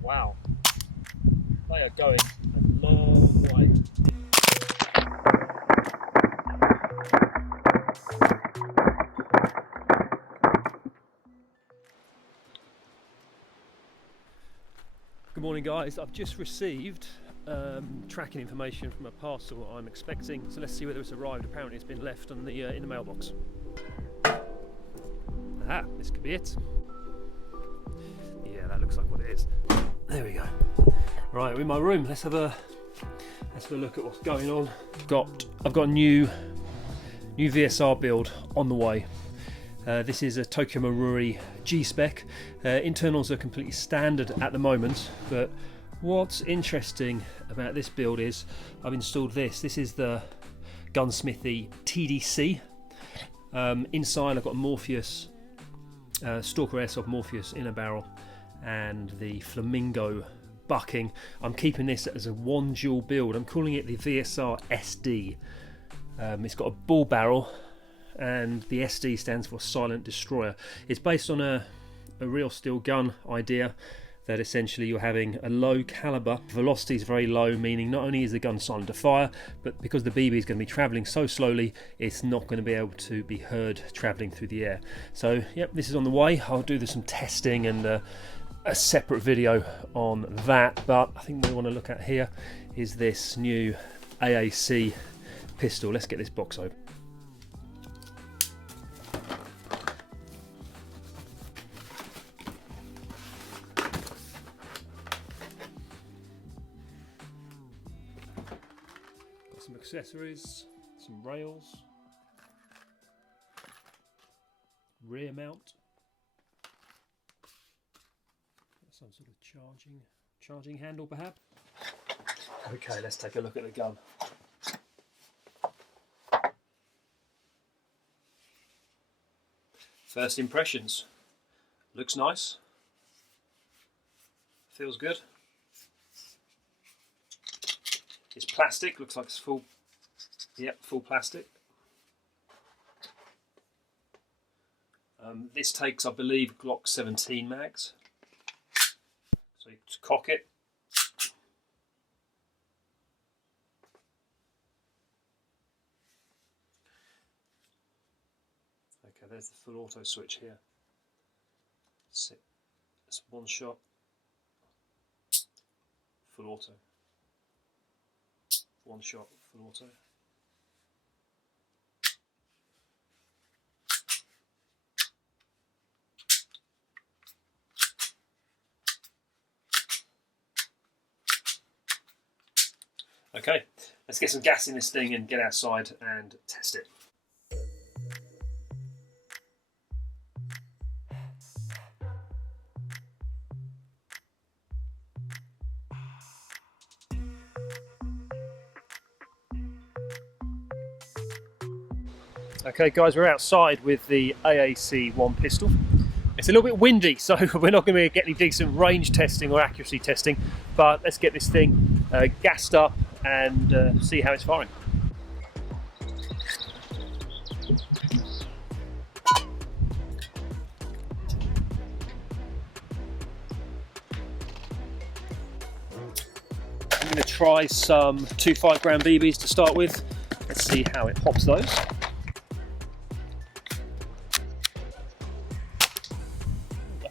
Wow, they are going a long way. Good morning guys, I've just received tracking information from a parcel I'm expecting, so let's see whether it's arrived. Apparently it's been left on the in the mailbox. Ah, this could be it. Yeah, that looks like what it is. There we go. Right, we're in my room. Let's have a look at what's going on. I've got a new VSR build on the way. This is a Tokyo Marui G-Spec. Internals are completely standard at the moment, but what's interesting about this build is I've installed this. This is the Gunsmithy TDC. Inside I've got a Morpheus, Stalker Airsoft Morpheus inner barrel, and the Flamingo bucking. I'm keeping this as a one dual build. I'm calling it the VSR SD. It's got a bull barrel, and the SD stands for Silent Destroyer. It's based on a real steel gun idea, that essentially you're having a low caliber, velocity is very low, meaning not only is the gun silent to fire, but because the BB is going to be travelling so slowly, it's not going to be able to be heard travelling through the air. So yep, this is on the way. I'll do some testing and a separate video on that, but I think what we want to look at here is this new AAC pistol. Let's get this box open. Got some accessories, some rails, rear mount, some sort of charging handle perhaps. Okay, let's take a look at the gun. First impressions. Looks nice. Feels good. It's plastic, looks like it's full. Yep, full plastic. This takes, I believe, Glock 17 mags. So you just cock it. Okay, there's the full auto switch here. It's one shot. Full auto. One shot, full auto. Okay, let's get some gas in this thing and get outside and test it. Okay guys, we're outside with the AAC-01 pistol. It's a little bit windy, so we're not going to get any decent range testing or accuracy testing, but let's get this thing gassed up and see how it's firing. I'm going to try some 2 5-gram BBs to start with. Let's see how it pops those.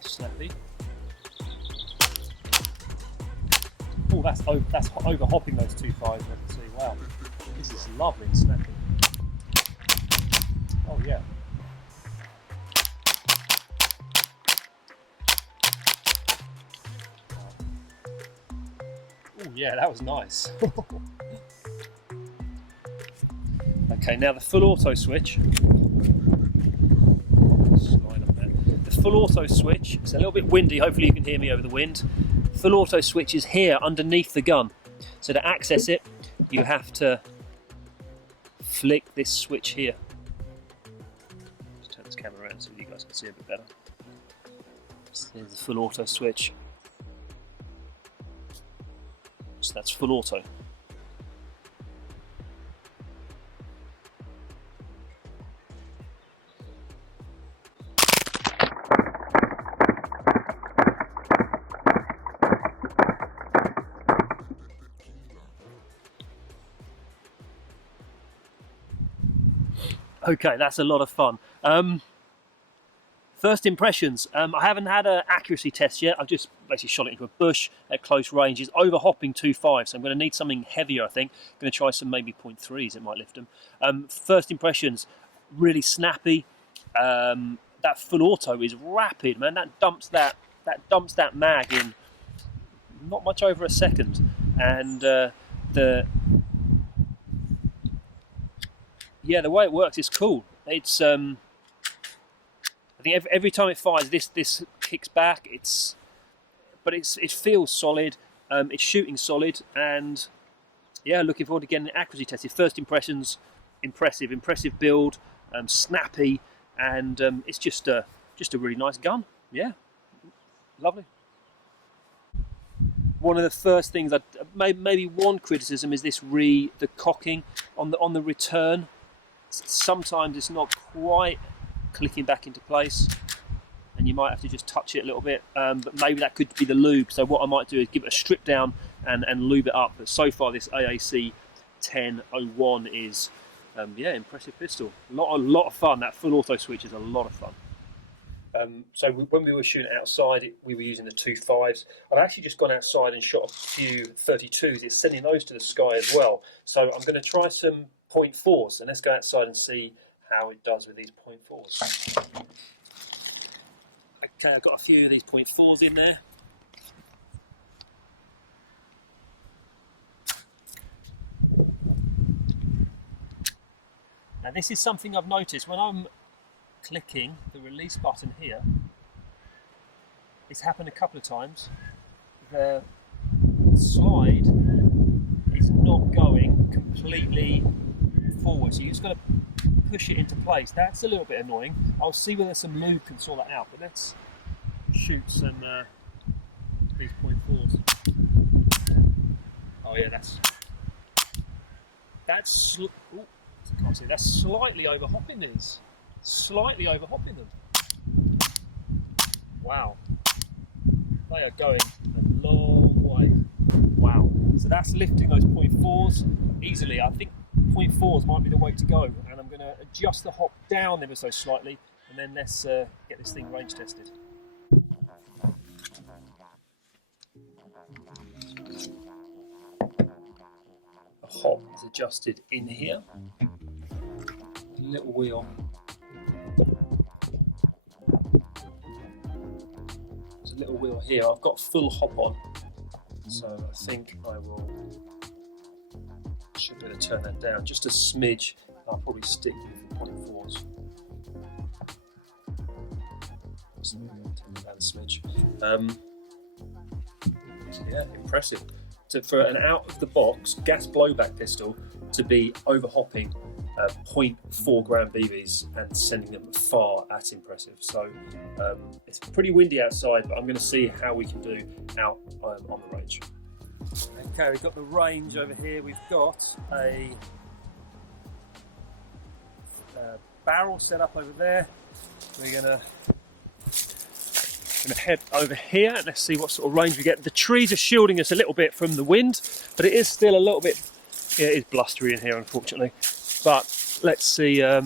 Snappy. Oh, that's over hopping those 2 5s. I can see. Wow, this is lovely and snappy. Oh yeah. Oh yeah, that was nice. Okay, now the full auto switch. Full auto switch, it's a little bit windy, hopefully you can hear me over the wind. Full auto switch is here underneath the gun. So to access it, you have to flick this switch here. Just turn this camera around so you guys can see a bit better. So there's the full auto switch. So that's full auto. Okay, that's a lot of fun. First impressions, I haven't had an accuracy test yet. I've just basically shot it into a bush at close range. It's over hopping 2.5, so I'm going to need something heavier, I think. I'm going to try some maybe 0.3s, it might lift them. First impressions, really snappy. That full auto is rapid, man. That dumps that mag in not much over a second. And the way it works is cool. It's I think every time it fires, this kicks back. It feels solid. It's shooting solid, and yeah, looking forward to getting the accuracy tested. First impressions, impressive build, snappy, and it's just a really nice gun. Yeah, lovely. One of the first things maybe one criticism is the cocking on the return. Sometimes it's not quite clicking back into place, and you might have to just touch it a little bit, but maybe that could be the lube. So what I might do is give it a strip down and lube it up. But so far this AAP-01 is impressive pistol. A lot of fun. That full auto switch is a lot of fun. So when we were shooting outside, we were using the 2.5s. I've actually just gone outside and shot a few 32s. It's sending those to the sky as well. So I'm going to try some 0.4s, and let's go outside and see how it does with these 0.4s. Okay, I've got a few of these 0.4s in there. Now this is something I've noticed when I'm clicking the release button here. It's happened a couple of times. The slide is not going completely forward, so you just got to push it into place. That's a little bit annoying. I'll see whether some lube can sort that out, but let's shoot some these 0.4s. Oh yeah, that's can't see. That's slightly over hopping these. Slightly over hopping them. Wow, they are going a long way. Wow. So that's lifting those 0.4s easily. I think 0.4s might be the way to go, and I'm going to adjust the hop down ever so slightly, and then let's get this thing range tested. The hop is adjusted in here. Little wheel. There's a little wheel here. I've got full hop on, so I think I should be able to turn that down just a smidge. I'll probably stick with the 0.4s. So maybe I'll turn it down a smidge. Yeah, impressive. For an out-of-the-box gas blowback pistol to be over-hopping 0.4 gram BBs and sending them far, that's impressive. So it's pretty windy outside, but I'm going to see how we can do out on the range. Okay, we've got the range over here. We've got a barrel set up over there. We're going to head over here and let's see what sort of range we get. The trees are shielding us a little bit from the wind, but it is still a little bit, yeah, it is blustery in here, unfortunately. But let's see how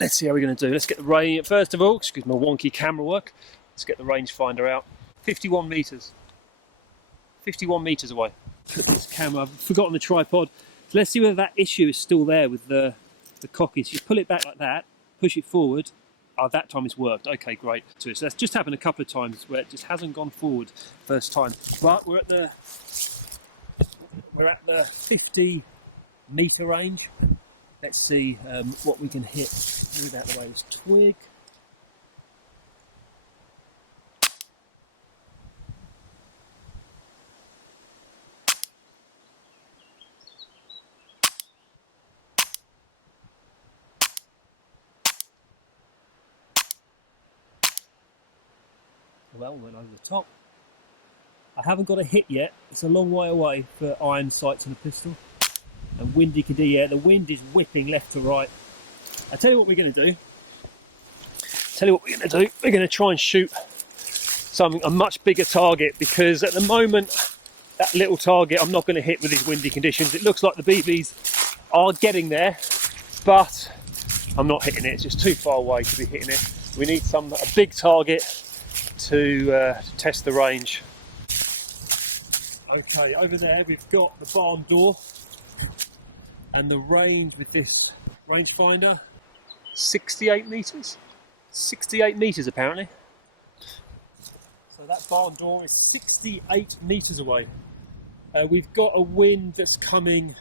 we're going to do. Let's get the range, first of all, excuse my wonky camera work. Let's get the rangefinder out. 51 meters. 51 meters away. Put this camera, I've forgotten the tripod. So let's see whether that issue is still there with the cocking. So you pull it back like that, push it forward. Oh, that time it's worked. Okay, great. So that's just happened a couple of times where it just hasn't gone forward first time. But we're at the 50 meter range. Let's see what we can hit. Move out the way this twig. Well, went over the top. I haven't got a hit yet. It's a long way away for iron sights and a pistol. And windy could yeah, the wind is whipping left to right. I tell you what we're going to do. We're going to try and shoot a much bigger target, because at the moment that little target I'm not going to hit with these windy conditions. It looks like the BBs are getting there, but I'm not hitting it, it's just too far away to be hitting it. We need a big target to test the range. Okay, over there we've got the barn door, and the range with this rangefinder, 68 metres? 68 metres apparently. So that barn door is 68 metres away. We've got a wind that's coming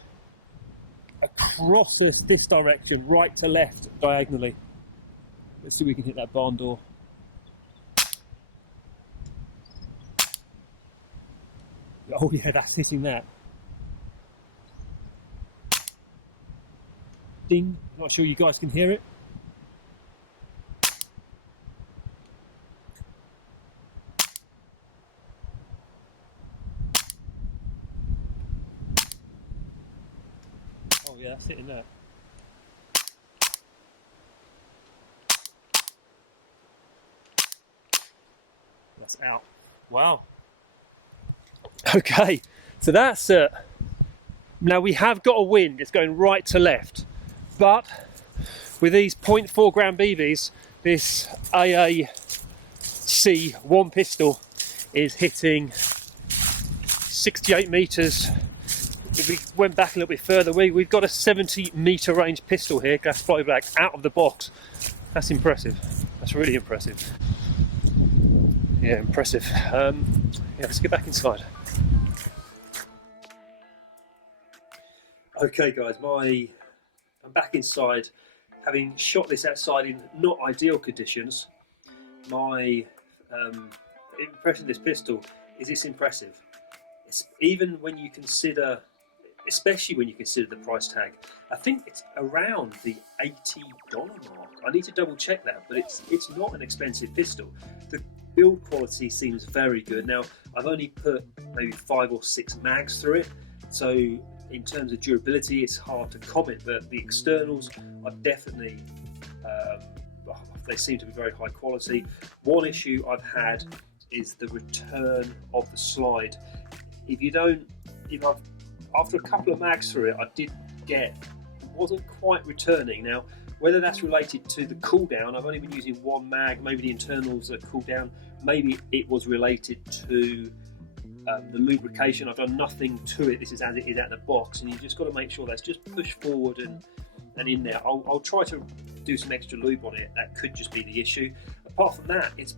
across us this direction, right to left, diagonally. Let's see if we can hit that barn door. Oh yeah, that's hitting that. Ding. Not sure you guys can hear it. Oh yeah, that's hitting that. That's out. Wow. Okay, so that's now we have got a wind, it's going right to left, but with these 0.4 gram BBs, this AAP-01 pistol is hitting 68 metres. If we went back a little bit further, we've got a 70 metre range pistol here, gas blowback, out of the box. That's impressive. That's really impressive. Yeah, impressive. Yeah, let's get back inside. Okay guys, I'm back inside, having shot this outside in not ideal conditions. My impression of this pistol is it's impressive. It's, even when you consider, especially when you consider the price tag, I think it's around the $80 mark. I need to double check that, but it's not an expensive pistol. The build quality seems very good. Now, I've only put maybe 5 or 6 mags through it, so in terms of durability, it's hard to comment, but the externals are definitely, they seem to be very high quality. One issue I've had is the return of the slide. After a couple of mags through it, I did get, it wasn't quite returning. Now, whether that's related to the cooldown, I've only been using 1 mag, maybe the internals are cooled down, maybe it was related to the lubrication. I've done nothing to it. This is as it is out of the box, and you just got to make sure that's just pushed forward and in there. I'll try to do some extra lube on it. That could just be the issue. Apart from that, it's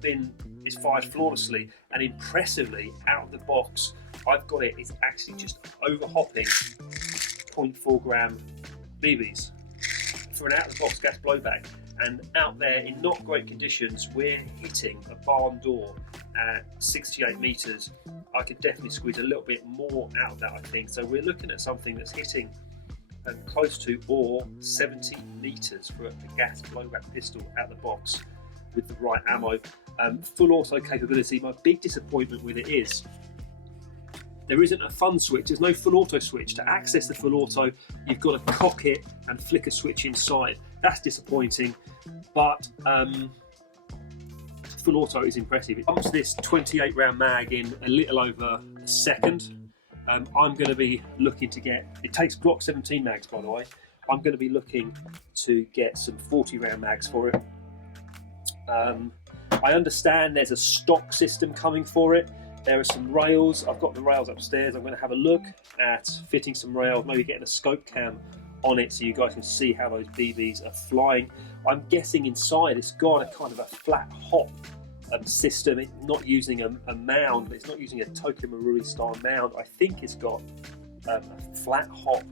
fired flawlessly and impressively out of the box. I've got it. It's actually just overhopping 0.4 gram BBs for an out of the box gas blowback. And out there in not great conditions, we're hitting a barn door at 68 metres. I could definitely squeeze a little bit more out of that, I think. So we're looking at something that's hitting close to or 70 metres for a gas blowback pistol out the box with the right ammo. Full auto capability. My big disappointment with it is there isn't a fun switch. There's no full auto switch. To access the full auto, you've got to cock it and flick a switch inside. That's disappointing, but full auto is impressive. It pumps this 28 round mag in a little over a second. I'm going to be looking to get, it takes Glock 17 mags by the way, I'm going to be looking to get some 40 round mags for it. I understand there's a stock system coming for it. There are some rails. I've got the rails upstairs. I'm going to have a look at fitting some rails, maybe getting a scope cam on it so you guys can see how those BBs are flying. I'm guessing inside it's got a kind of a flat hop system. It's not using a mound. It's not using a Tokyo Marui style mound. I think it's got a flat hop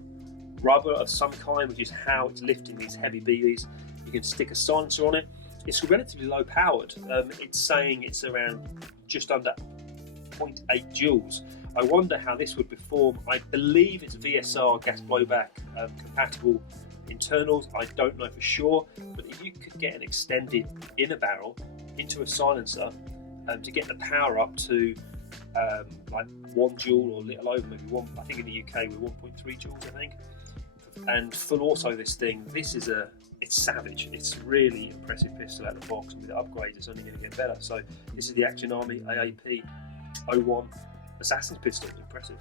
rubber of some kind, which is how it's lifting these heavy BBs. You can stick a silencer on it. It's relatively low powered. It's saying it's around just under 0.8 joules. I wonder how this would perform. I believe it's VSR gas blowback compatible internals. I don't know for sure, but if you could get an extended inner barrel into a silencer to get the power up to like 1 joule or a little over, maybe 1. I think in the UK we're 1.3 joules, I think. And full auto, this thing, it's savage. It's really impressive pistol out of the box, and with the upgrades it's only going to get better. So this is the Action Army AAP-01 Assassin Pistol. Impressive.